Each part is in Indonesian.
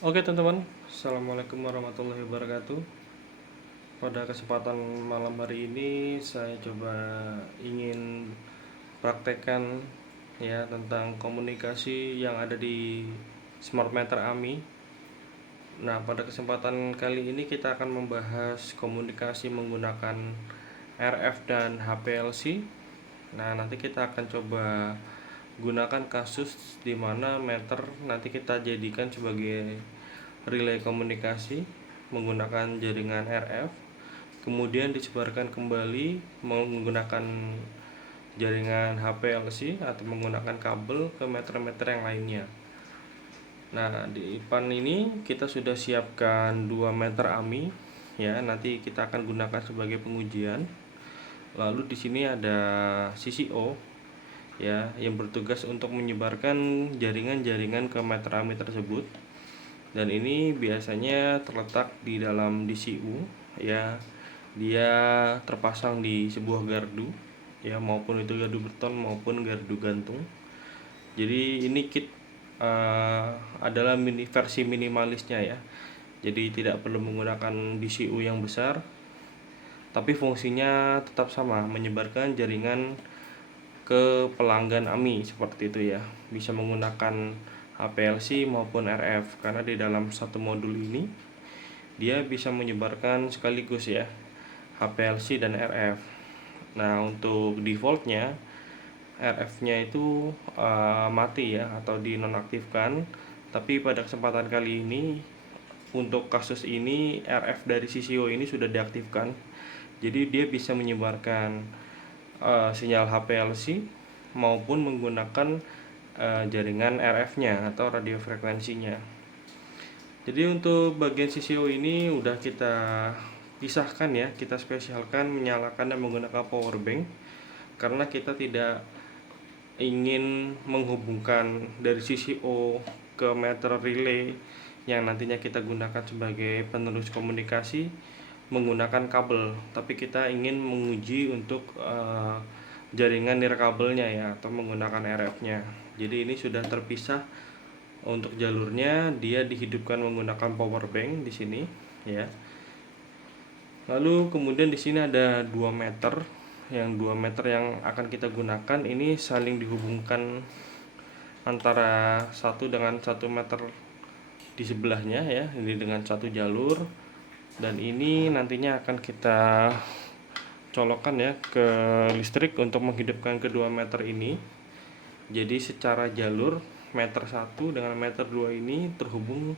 Oke teman-teman, Assalamualaikum warahmatullahi wabarakatuh. Pada kesempatan malam hari ini saya coba ingin praktekkan ya tentang komunikasi yang ada di Smart Meter AMI. Nah, pada kesempatan kali ini kita akan membahas komunikasi menggunakan RF dan HPLC. Nah, nanti kita akan coba gunakan kasus di mana meter nanti kita jadikan sebagai relay komunikasi menggunakan jaringan RF, kemudian disebarkan kembali menggunakan jaringan HPLC atau menggunakan kabel ke meter-meter yang lainnya. Nah, di depan ini kita sudah siapkan 2 meter AMI ya, nanti kita akan gunakan sebagai pengujian. Lalu di sini ada CCO ya yang bertugas untuk menyebarkan jaringan-jaringan ke meter AMI tersebut. Dan ini biasanya terletak di dalam DCU ya. Dia terpasang di sebuah gardu ya, maupun itu gardu beton maupun gardu gantung. Jadi ini kit adalah versi minimalisnya ya. Jadi tidak perlu menggunakan DCU yang besar, tapi fungsinya tetap sama, menyebarkan jaringan ke pelanggan AMI seperti itu ya. Bisa menggunakan HPLC maupun RF, karena di dalam satu modul ini dia bisa menyebarkan sekaligus ya HPLC dan RF. Nah, untuk defaultnya RF-nya itu mati ya atau dinonaktifkan. Tapi pada kesempatan kali ini untuk kasus ini RF dari CCO ini sudah diaktifkan. Jadi dia bisa menyebarkan sinyal HPLC maupun menggunakan jaringan RF-nya atau radio frekuensinya. Jadi untuk bagian CCO ini udah kita pisahkan ya, kita spesialkan menyalakan dan menggunakan power bank karena kita tidak ingin menghubungkan dari CCO ke meter relay yang nantinya kita gunakan sebagai penerus komunikasi menggunakan kabel, tapi kita ingin menguji untuk jaringan nirkabelnya ya atau menggunakan RF-nya. Jadi ini sudah terpisah. Untuk jalurnya dia dihidupkan menggunakan power bank di sini ya. Lalu kemudian di sini ada 2 meter. Yang 2 meter yang akan kita gunakan ini saling dihubungkan antara satu dengan 1 meter di sebelahnya ya. Ini dengan satu jalur, dan ini nantinya akan kita colokkan ya ke listrik untuk menghidupkan kedua meter ini. Jadi secara jalur meter 1 dengan meter 2 ini terhubung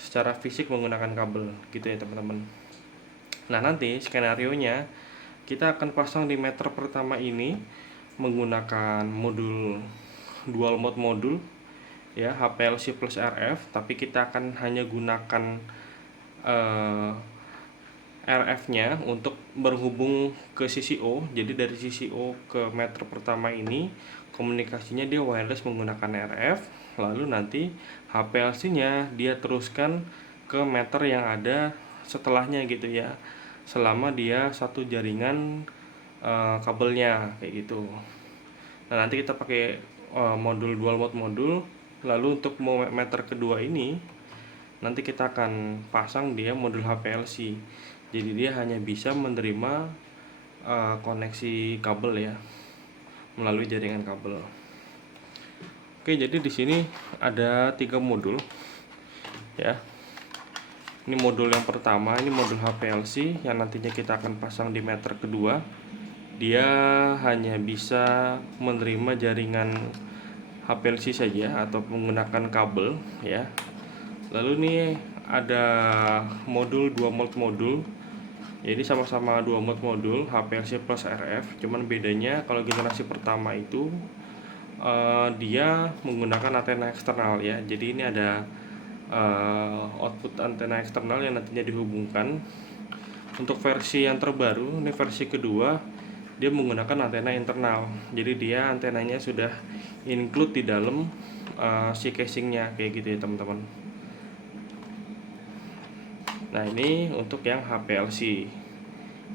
secara fisik menggunakan kabel gitu ya teman-teman. Nah, nanti skenarionya kita akan pasang di meter pertama ini menggunakan modul dual mode modul ya, HPLC plus RF, tapi kita akan hanya gunakan RF-nya untuk berhubung ke CCO. Jadi dari CCO ke meter pertama ini komunikasinya dia wireless menggunakan RF, lalu nanti HPLC-nya dia teruskan ke meter yang ada setelahnya gitu ya, selama dia satu jaringan kabelnya kayak gitu. Nah, nanti kita pakai modul dual mode modul. Lalu untuk meter kedua ini nanti kita akan pasang dia modul HPLC. Jadi dia hanya bisa menerima koneksi kabel ya melalui jaringan kabel. Oke, jadi di sini ada 3 modul ya. Ini modul yang pertama, ini modul HPLC yang nantinya kita akan pasang di meter kedua. Dia hanya bisa menerima jaringan HPLC saja atau menggunakan kabel ya. Lalu nih ada modul 2 mode modul. Jadi sama-sama 2 mode modul HPLC plus RF, cuman bedanya kalau generasi pertama itu dia menggunakan antena eksternal ya. Jadi ini ada output antena eksternal yang nantinya dihubungkan. Untuk versi yang terbaru, ini versi kedua, dia menggunakan antena internal. Jadi dia antenanya sudah include di dalam si casingnya kayak gitu ya teman-teman. Nah, ini untuk yang HPLC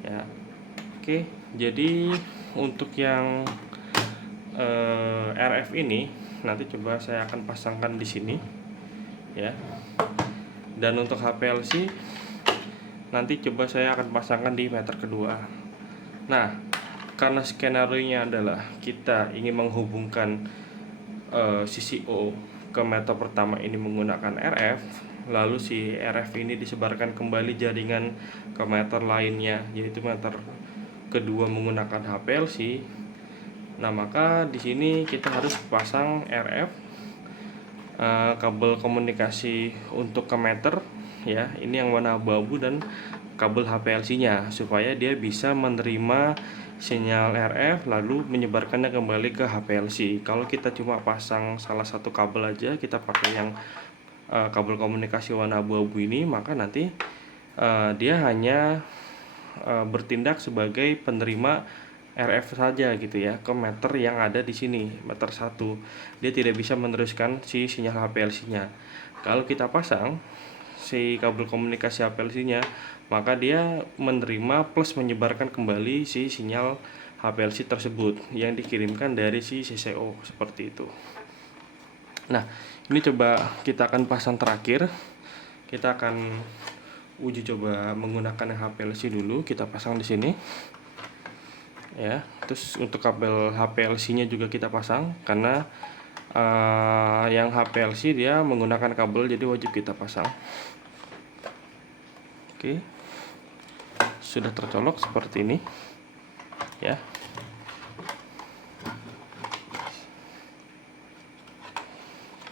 ya. Oke, jadi untuk yang RF ini nanti coba saya akan pasangkan di sini ya. Dan untuk HPLC nanti coba saya akan pasangkan di meter kedua. Nah, karena skenario-nya adalah kita ingin menghubungkan sisi O ke meter pertama ini menggunakan RF, lalu si RF ini disebarkan kembali jaringan ke meter lainnya, yaitu meter kedua menggunakan HPLC. Nah, maka di sini kita harus pasang RF, kabel komunikasi untuk ke meter ya, ini yang warna abu-abu, dan kabel HPLC-nya supaya dia bisa menerima sinyal RF lalu menyebarkannya kembali ke HPLC. Kalau kita cuma pasang salah satu kabel aja, kita pakai yang kabel komunikasi warna abu-abu ini, maka nanti dia hanya bertindak sebagai penerima RF saja gitu ya ke meter yang ada di sini, meter 1. Dia tidak bisa meneruskan si sinyal HPLC-nya. Kalau kita pasang si kabel komunikasi HPLC-nya, maka dia menerima plus menyebarkan kembali si sinyal HPLC tersebut yang dikirimkan dari si CCO, seperti itu. Nah, ini coba kita akan pasang terakhir. Kita akan uji coba menggunakan HPLC dulu. Kita pasang di sini. Ya, terus untuk kabel HPLC-nya juga kita pasang karena yang HPLC dia menggunakan kabel, jadi wajib kita pasang. Oke, sudah tercolok seperti ini ya.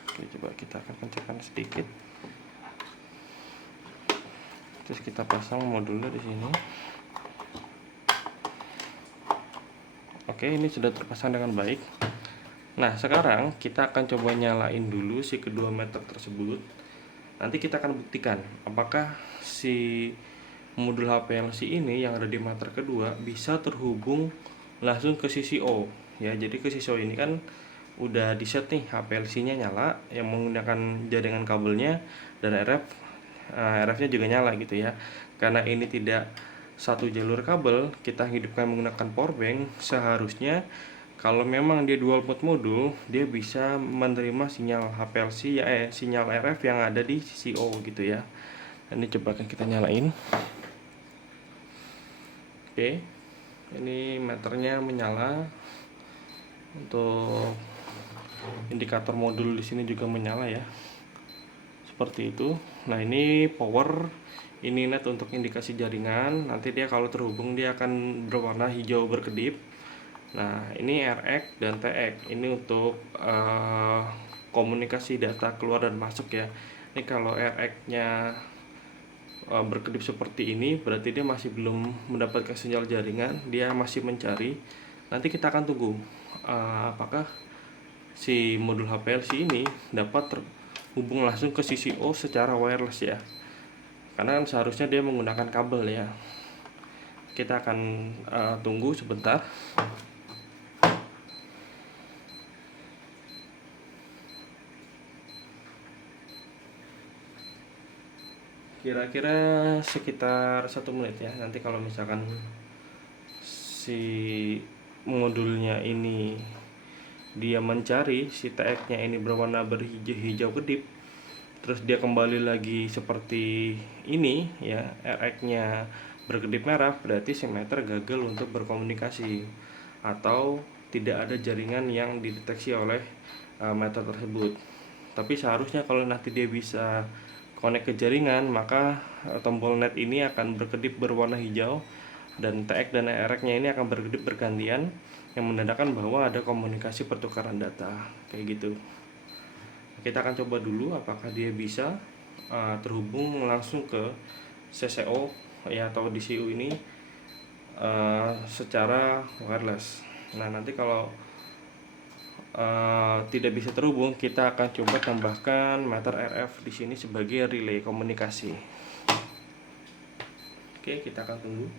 Oke, coba kita akan kencangkan sedikit, terus kita pasang modulnya di sini. Oke, ini sudah terpasang dengan baik. Nah, sekarang kita akan coba nyalain dulu si kedua meter tersebut. Nanti kita akan buktikan apakah si modul HPLC ini yang ada di meter kedua bisa terhubung langsung ke sisi O ya. Jadi ke sisi O ini kan udah di set nih, HPLC-nya nyala yang menggunakan jaringan kabelnya, dan RF-nya juga nyala gitu ya. Karena ini tidak satu jalur kabel, kita hidupkan menggunakan power bank. Seharusnya kalau memang dia dual port modul, dia bisa menerima sinyal HPLC ya, sinyal RF yang ada di sisi O gitu ya. Ini coba akan kita nyalain. Oke, ini meternya menyala. Untuk indikator modul di sini juga menyala ya, seperti itu. Nah, ini power, ini net untuk indikasi jaringan. Nanti dia kalau terhubung dia akan berwarna hijau berkedip. Nah, ini RX dan TX, ini untuk komunikasi data keluar dan masuk ya. Ini kalau RX-nya berkedip seperti ini, berarti dia masih belum mendapatkan sinyal jaringan, dia masih mencari. Nanti kita akan tunggu apakah si modul HPLC ini dapat terhubung langsung ke sisi O secara wireless ya, karena kan seharusnya dia menggunakan kabel ya. Kita akan tunggu sebentar. Kira-kira sekitar 1 menit ya. Nanti kalau misalkan si modulnya ini dia mencari si TX-nya ini berwarna berhijau kedip, terus dia kembali lagi seperti ini ya, RX-nya berkedip merah, berarti si meter gagal untuk berkomunikasi atau tidak ada jaringan yang dideteksi oleh meter tersebut. Tapi seharusnya kalau nanti dia bisa connect ke jaringan, maka tombol net ini akan berkedip berwarna hijau dan TX dan RX-nya ini akan berkedip bergantian, yang menandakan bahwa ada komunikasi pertukaran data kayak gitu. Kita akan coba dulu apakah dia bisa terhubung langsung ke CCO ya atau DCU ini secara wireless. Nah, nanti kalau tidak bisa terhubung, kita akan coba tambahkan meter RF di sini sebagai relay komunikasi. Oke, kita akan tunggu.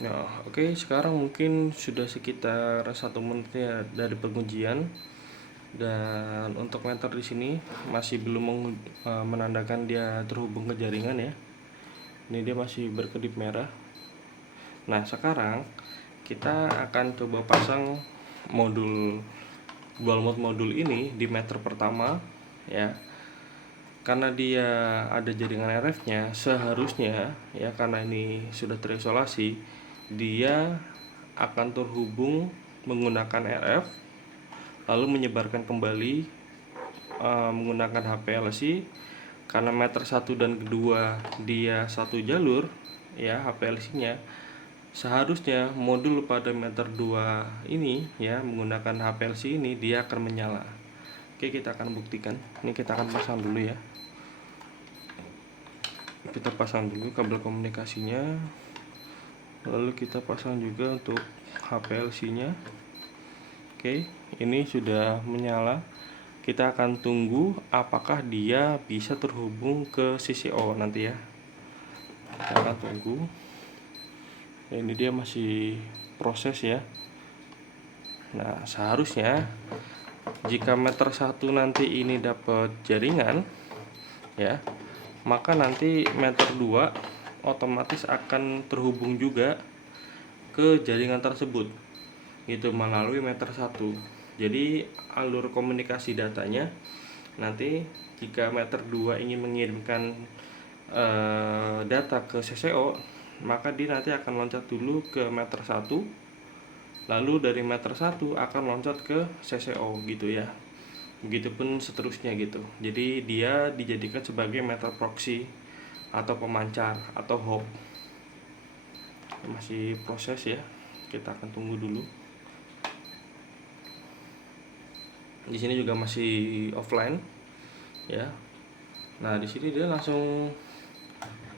Nah, oke, sekarang mungkin sudah sekitar 1 menit ya dari pengujian, dan untuk meter di sini masih belum menandakan dia terhubung ke jaringan ya. Ini dia masih berkedip merah. Nah, sekarang kita akan coba pasang modul dual mode modul ini di meter pertama ya. Karena dia ada jaringan RF-nya, seharusnya ya, karena ini sudah terisolasi, dia akan terhubung menggunakan RF lalu menyebarkan kembali menggunakan HPLC. Karena meter 1 dan kedua dia satu jalur ya HPLC-nya, seharusnya modul pada meter 2 ini ya menggunakan HPLC ini dia akan menyala. Oke, kita akan buktikan. Ini kita akan pasang dulu ya. Kita pasang dulu kabel komunikasinya, lalu kita pasang juga untuk HPLC-nya. Oke, ini sudah menyala. Kita akan tunggu apakah dia bisa terhubung ke CCO nanti ya. Kita akan tunggu. Ini dia masih proses ya. Nah, seharusnya jika meter 1 nanti ini dapat jaringan ya, maka nanti meter 2 otomatis akan terhubung juga ke jaringan tersebut gitu melalui meter 1. Jadi alur komunikasi datanya nanti jika meter 2 ingin mengirimkan data ke CCO, maka dia nanti akan loncat dulu ke meter 1, lalu dari meter 1 akan loncat ke CCO gitu ya. Begitupun seterusnya gitu. Jadi dia dijadikan sebagai meter proxy atau pemancar atau hop. Masih proses ya. Kita akan tunggu dulu. Di sini juga masih offline ya. Nah, di sini dia langsung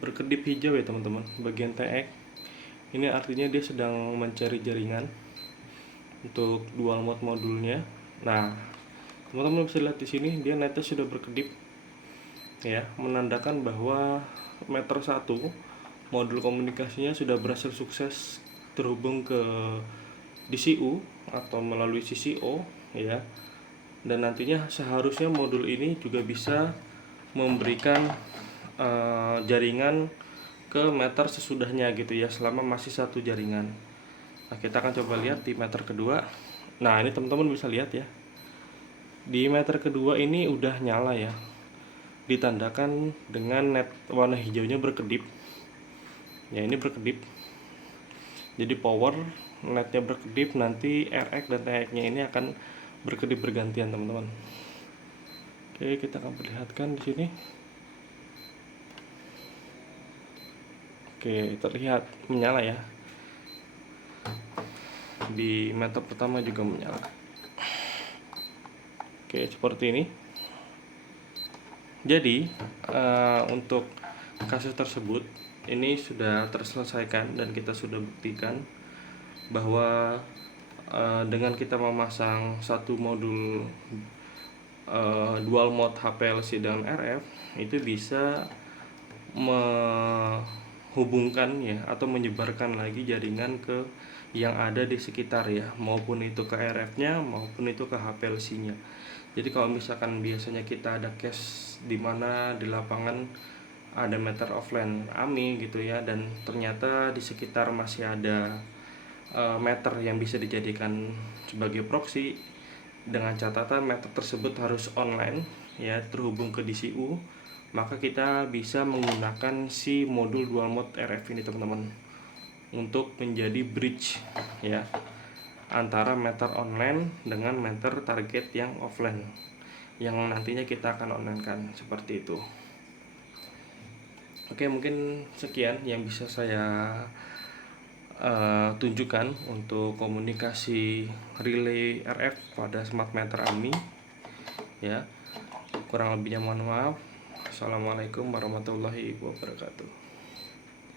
berkedip hijau ya teman-teman, bagian TX. Ini artinya dia sedang mencari jaringan untuk dual mode modulnya. Nah, teman-teman bisa lihat di sini dia netnya sudah berkedip ya, menandakan bahwa meter 1 modul komunikasinya sudah berhasil sukses terhubung ke DCU atau melalui CCO ya. Dan nantinya seharusnya modul ini juga bisa memberikan jaringan ke meter sesudahnya gitu ya, selama masih satu jaringan. Nah, kita akan coba lihat di meter kedua. Nah, ini teman-teman bisa lihat ya, di meter kedua ini udah nyala ya, ditandakan dengan net warna hijaunya berkedip ya. Ini berkedip, jadi power netnya berkedip, nanti RX dan TX nya ini akan berkedip bergantian teman-teman. Oke, kita akan perlihatkan di sini. Oke, terlihat menyala ya. Di meter pertama juga menyala. Oke, seperti ini. Jadi untuk kasus tersebut ini sudah terselesaikan dan kita sudah buktikan bahwa dengan kita memasang satu modul dual mode HPLC dan RF itu bisa menghubungkan ya atau menyebarkan lagi jaringan ke yang ada di sekitar ya, maupun itu ke RF-nya maupun itu ke HPLC-nya. Jadi kalau misalkan biasanya kita ada case di mana di lapangan ada meter offline AMI gitu ya, dan ternyata di sekitar masih ada meter yang bisa dijadikan sebagai proxy, dengan catatan meter tersebut harus online ya, terhubung ke DCU, maka kita bisa menggunakan si modul dual mode RF ini teman-teman untuk menjadi bridge ya antara meter online dengan meter target yang offline yang nantinya kita akan online kan, seperti itu. Oke, mungkin sekian yang bisa saya tunjukkan untuk komunikasi relay RF pada smart meter AMI ya. Kurang lebihnya mohon maaf. Assalamualaikum warahmatullahi wabarakatuh.